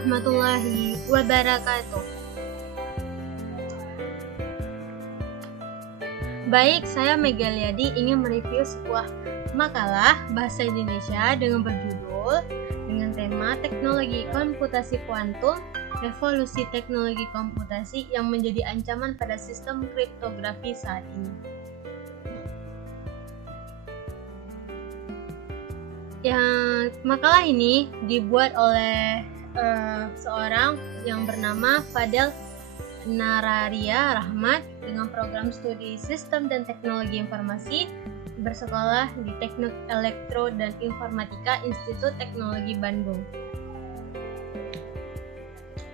warahmatullahi wabarakatuh. Baik, saya Megaliadi ingin mereview sebuah makalah bahasa Indonesia dengan berjudul dengan tema teknologi komputasi kuantum, revolusi teknologi komputasi yang menjadi ancaman pada sistem kriptografi saat ini. Makalah ini dibuat oleh seorang yang bernama Fadel Nararia Rahmat dengan program studi Sistem dan Teknologi Informasi, bersekolah di Teknik Elektro dan Informatika Institut Teknologi Bandung.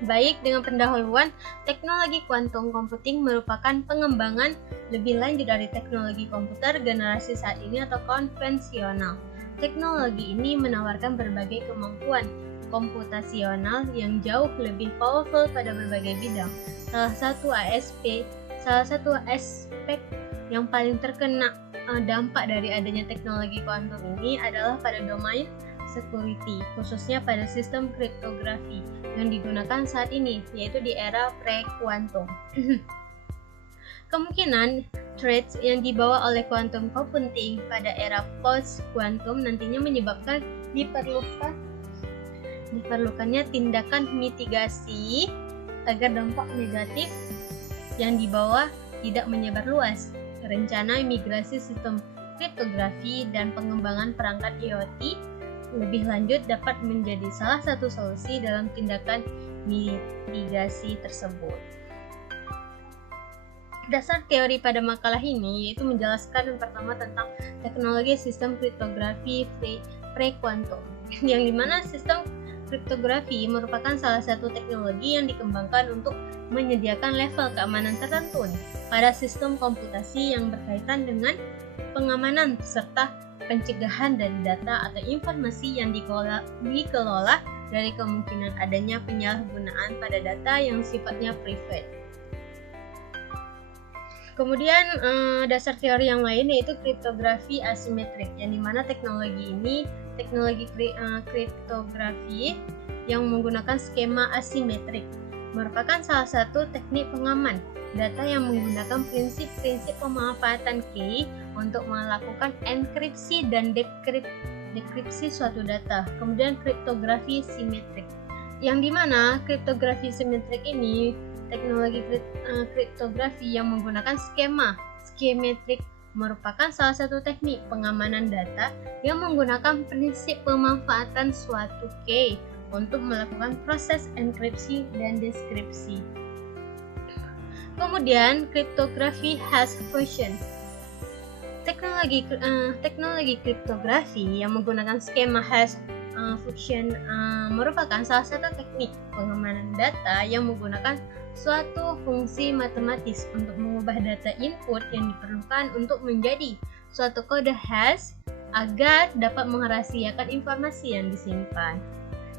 Baik, dengan pendahuluan, teknologi kuantum computing merupakan pengembangan lebih lanjut dari teknologi komputer generasi saat ini atau konvensional. Teknologi ini menawarkan berbagai kemampuan komputasional yang jauh lebih powerful pada berbagai bidang. Salah satu aspek yang paling terkena dampak dari adanya teknologi kuantum ini adalah pada domain security, khususnya pada sistem kriptografi yang digunakan saat ini, yaitu di era pre-kuantum. Kemungkinan threats yang dibawa oleh quantum computing pada era post-quantum nantinya menyebabkan diperlukannya tindakan mitigasi agar dampak negatif yang dibawa tidak menyebar luas. Rencana migrasi sistem kriptografi dan pengembangan perangkat IoT lebih lanjut dapat menjadi salah satu solusi dalam tindakan mitigasi tersebut. Dasar teori pada makalah ini yaitu menjelaskan yang pertama tentang teknologi sistem kriptografi pre-quantum, yang dimana sistem kriptografi merupakan salah satu teknologi yang dikembangkan untuk menyediakan level keamanan tertentu pada sistem komputasi yang berkaitan dengan pengamanan serta pencegahan dari data atau informasi yang dikelola dari kemungkinan adanya penyalahgunaan pada data yang sifatnya private. Kemudian dasar teori yang lain yaitu kriptografi asimetrik, yang dimana teknologi kriptografi yang menggunakan skema asimetrik merupakan salah satu teknik pengaman data yang menggunakan prinsip-prinsip pemanfaatan key untuk melakukan enkripsi dan dekripsi suatu data. Kemudian kriptografi simetrik, yang dimana kriptografi simetrik ini teknologi kriptografi yang menggunakan skematik merupakan salah satu teknik pengamanan data yang menggunakan prinsip pemanfaatan suatu key untuk melakukan proses enkripsi dan deskripsi. Kemudian kriptografi hash function. Teknologi kriptografi yang menggunakan skema hash function merupakan salah satu teknik pengamanan data yang menggunakan suatu fungsi matematis untuk mengubah data input yang diperlukan untuk menjadi suatu kode hash agar dapat merahasiakan informasi yang disimpan.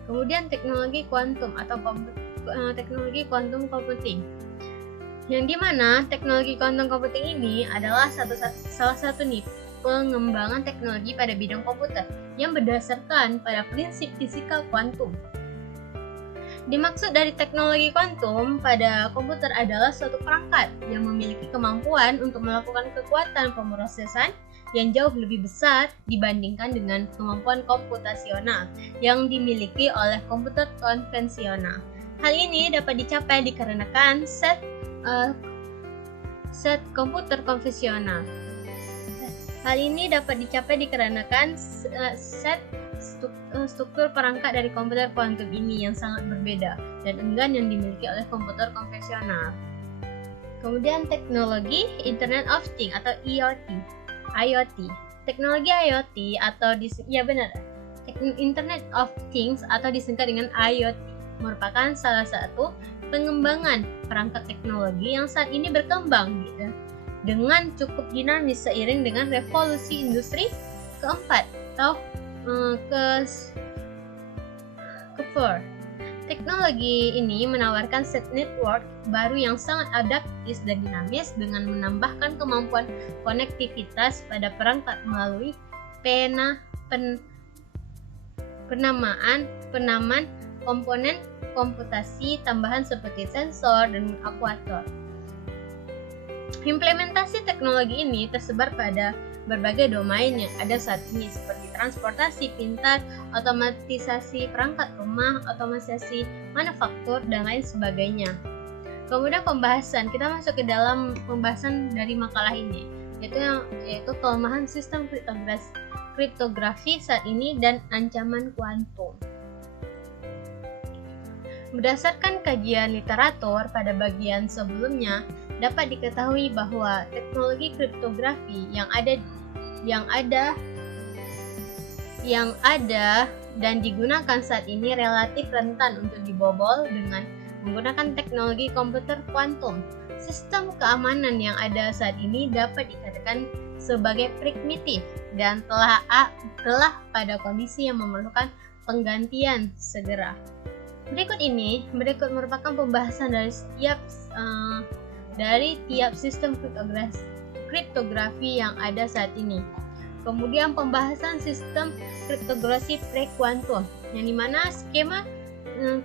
Kemudian teknologi kuantum atau teknologi quantum computing, yang dimana teknologi quantum computing ini adalah salah satu pengembangan teknologi pada bidang komputer yang berdasarkan pada prinsip fisika kuantum. Dimaksud dari teknologi kuantum pada komputer adalah suatu perangkat yang memiliki kemampuan untuk melakukan kekuatan pemrosesan yang jauh lebih besar dibandingkan dengan kemampuan komputasional yang dimiliki oleh komputer konvensional. Hal ini dapat dicapai dikarenakan set komputer konvensional. Struktur perangkat dari komputer kuantum ini yang sangat berbeda dan enggan yang dimiliki oleh komputer konvensional. Kemudian teknologi Internet of Things atau IoT. Teknologi IoT atau Internet of Things atau disingkat dengan IoT merupakan salah satu pengembangan perangkat teknologi yang saat ini berkembang dengan cukup dinamis seiring dengan revolusi industri keempat atau ke-4. Teknologi ini menawarkan set network baru yang sangat adaptif dan dinamis dengan menambahkan kemampuan konektivitas pada perangkat melalui penamaan komponen komputasi tambahan seperti sensor dan aktuator. Implementasi teknologi ini tersebar pada berbagai domain yang ada saat ini seperti transportasi pintar, otomatisasi perangkat rumah, otomatisasi manufaktur, dan lain sebagainya. Kemudian pembahasan, kita masuk ke dalam pembahasan dari makalah ini, yaitu kelemahan sistem kriptografi saat ini dan ancaman kuantum. Berdasarkan kajian literatur pada bagian sebelumnya, dapat diketahui bahwa teknologi kriptografi yang ada dan digunakan saat ini relatif rentan untuk dibobol dengan menggunakan teknologi komputer kuantum. Sistem keamanan yang ada saat ini dapat dikatakan sebagai primitif dan telah pada kondisi yang memerlukan penggantian segera. Berikut merupakan pembahasan dari tiap sistem kriptografi yang ada saat ini. Kemudian pembahasan sistem kriptografi pre-kuantum, yang dimana skema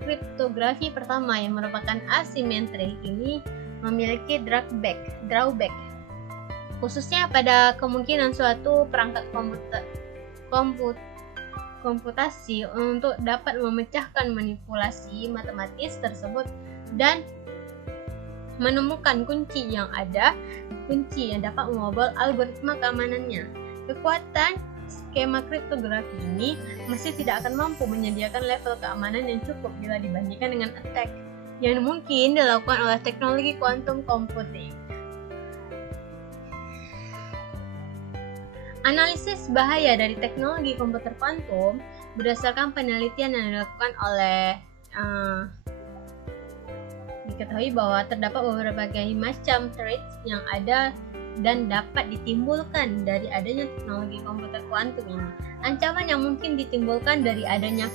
kriptografi pertama yang merupakan asimetrik ini memiliki drawback, khususnya pada kemungkinan suatu perangkat komputasi untuk dapat memecahkan manipulasi matematis tersebut dan menemukan kunci yang dapat membobol algoritma keamanannya. Kekuatan skema kriptografi ini masih tidak akan mampu menyediakan level keamanan yang cukup bila dibandingkan dengan attack yang mungkin dilakukan oleh teknologi quantum computing. Analisis bahaya dari teknologi komputer kuantum berdasarkan penelitian yang dilakukan oleh diketahui bahwa terdapat berbagai macam threats yang ada dan dapat ditimbulkan dari adanya teknologi komputer kuantum ini. Ancaman yang mungkin ditimbulkan dari adanya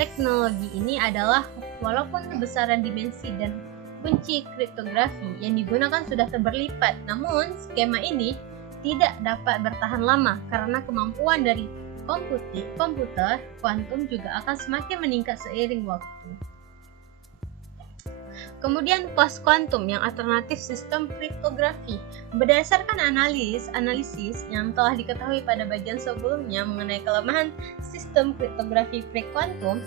teknologi ini adalah walaupun besaran dimensi dan kunci kriptografi yang digunakan sudah berlipat, namun skema ini tidak dapat bertahan lama karena kemampuan dari komputer kuantum juga akan semakin meningkat seiring waktu. Kemudian post quantum yang alternatif sistem kriptografi. Berdasarkan analisis yang telah diketahui pada bagian sebelumnya mengenai kelemahan sistem kriptografi pre-kuantum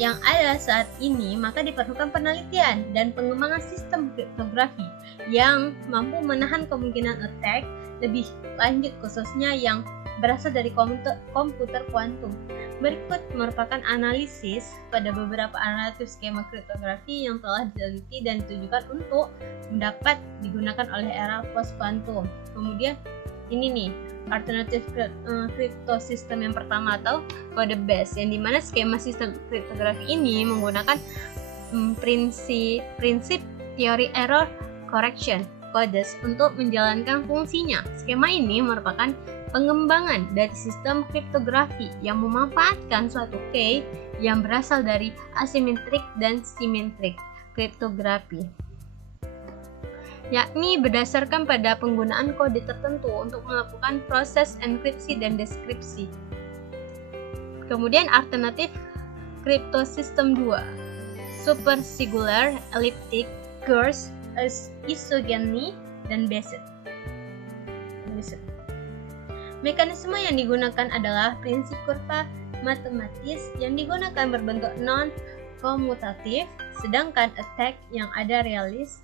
yang ada saat ini, maka diperlukan penelitian dan pengembangan sistem kriptografi yang mampu menahan kemungkinan attack lebih lanjut, khususnya yang berasal dari komputer kuantum. Berikut merupakan analisis pada beberapa alternatif skema kriptografi yang telah diteliti dan ditujukan untuk dapat digunakan oleh era post kuantum. Kemudian ini nih alternatif kriptosistem yang pertama atau kode base, yang dimana skema sistem kriptografi ini menggunakan prinsip teori error correction codes untuk menjalankan fungsinya. Skema ini merupakan pengembangan dari sistem kriptografi yang memanfaatkan suatu key yang berasal dari asimetrik dan simetrik kriptografi, yakni berdasarkan pada penggunaan kode tertentu untuk melakukan proses enkripsi dan deskripsi. Kemudian alternatif kriptosistem 2, supersingular, elliptic, Gauss, isogeny, dan Bassett. Mekanisme yang digunakan adalah prinsip kurva matematis yang digunakan berbentuk non-komutatif, sedangkan attack yang ada rilis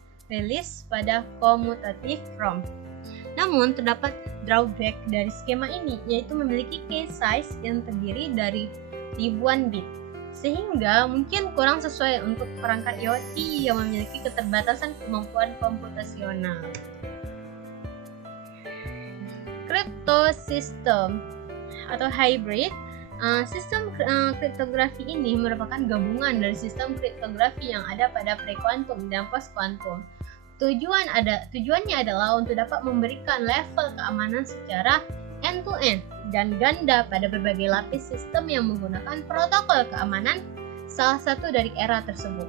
pada komutatif form. Namun terdapat drawback dari skema ini, yaitu memiliki key size yang terdiri dari ribuan bit, sehingga mungkin kurang sesuai untuk perangkat IoT yang memiliki keterbatasan kemampuan komputasional. Kriptosistem atau hybrid sistem kriptografi ini merupakan gabungan dari sistem kriptografi yang ada pada pre-kuantum dan post-kuantum. Tujuannya adalah untuk dapat memberikan level keamanan secara end-to-end dan ganda pada berbagai lapis sistem yang menggunakan protokol keamanan salah satu dari era tersebut.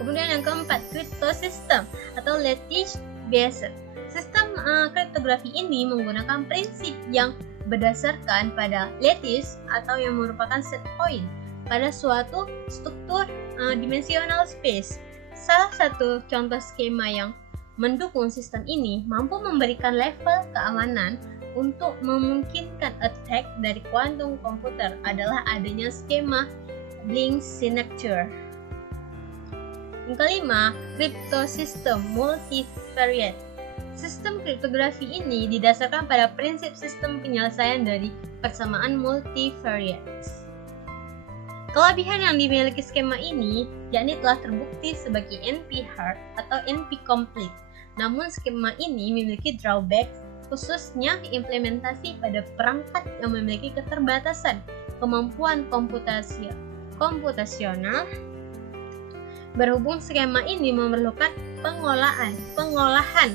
Kemudian yang keempat, kriptosistem atau lattice based. Sistem kriptografi ini menggunakan prinsip yang berdasarkan pada lattice atau yang merupakan set point pada suatu struktur dimensional space. Salah satu contoh skema yang mendukung sistem ini mampu memberikan level keamanan untuk memungkinkan attack dari kuantum komputer adalah adanya skema Blink signature. Yang kelima, kriptosistem multivariate. Sistem kriptografi ini didasarkan pada prinsip sistem penyelesaian dari persamaan multivariate. Kelebihan yang dimiliki skema ini yakni telah terbukti sebagai NP-hard atau NP-complete. Namun skema ini memiliki drawback, khususnya implementasi pada perangkat yang memiliki keterbatasan kemampuan komputasional. Berhubung skema ini memerlukan pengolahan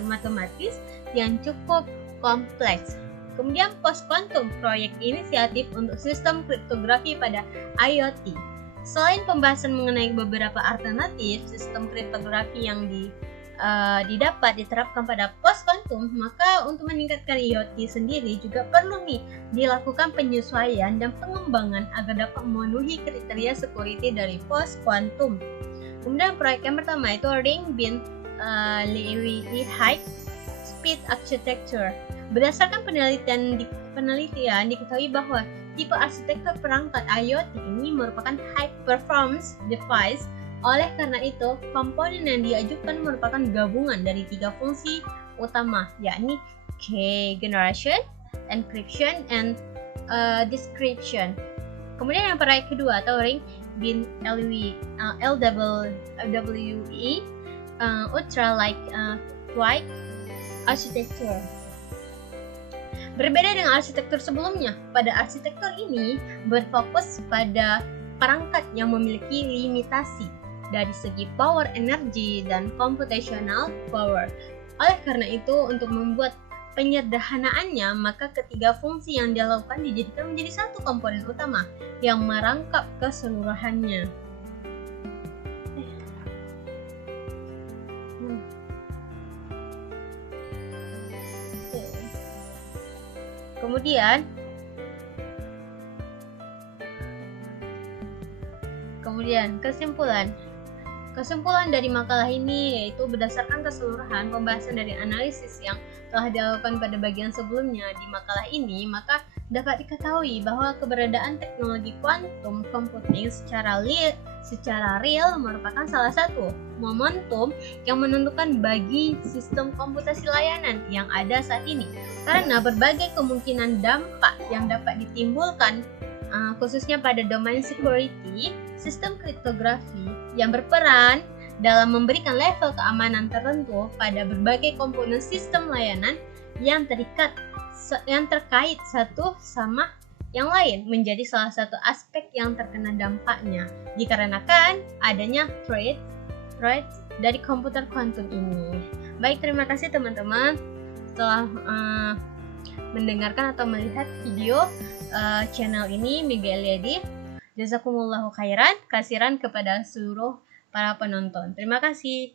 matematis yang cukup kompleks. Kemudian post-quantum, proyek inisiatif untuk sistem kriptografi pada IoT. Selain pembahasan mengenai beberapa alternatif sistem kriptografi yang didapat diterapkan pada post-quantum, maka untuk meningkatkan IoT sendiri juga perlu dilakukan penyesuaian dan pengembangan agar dapat memenuhi kriteria security dari post-quantum. Kemudian proyek yang pertama itu Ring Bin Lewy High Speed Architecture. Berdasarkan penelitian diketahui bahwa tipe arsitektur perangkat IoT ini merupakan high performance device. Oleh karena itu, komponen yang diajukan merupakan gabungan dari 3 fungsi utama, yakni key generation, encryption, and decryption. Kemudian yang proyek kedua atau Ring Bin LWE Ultra Light Architecture. Berbeda dengan arsitektur sebelumnya, pada arsitektur ini berfokus pada perangkat yang memiliki limitasi dari segi power energy dan computational power. Oleh karena itu, untuk membuat penyederhanaannya, maka ketiga fungsi yang dilakukan dijadikan menjadi satu komponen utama yang merangkap keseluruhannya. Kemudian kesimpulan dari makalah ini yaitu berdasarkan keseluruhan pembahasan dari analisis yang telah dilakukan pada bagian sebelumnya di makalah ini, maka dapat diketahui bahwa keberadaan teknologi quantum computing secara real merupakan salah satu momentum yang menentukan bagi sistem komputasi layanan yang ada saat ini, karena berbagai kemungkinan dampak yang dapat ditimbulkan khususnya pada domain security. Sistem kriptografi yang berperan dalam memberikan level keamanan tertentu pada berbagai komponen sistem layanan yang terkait satu sama yang lain menjadi salah satu aspek yang terkena dampaknya dikarenakan adanya threat dari komputer kuantum ini. Baik, terima kasih teman-teman setelah mendengarkan atau melihat video channel ini Mega LED. Jazakumullahu khairan, kasiran kepada seluruh para penonton. Terima kasih.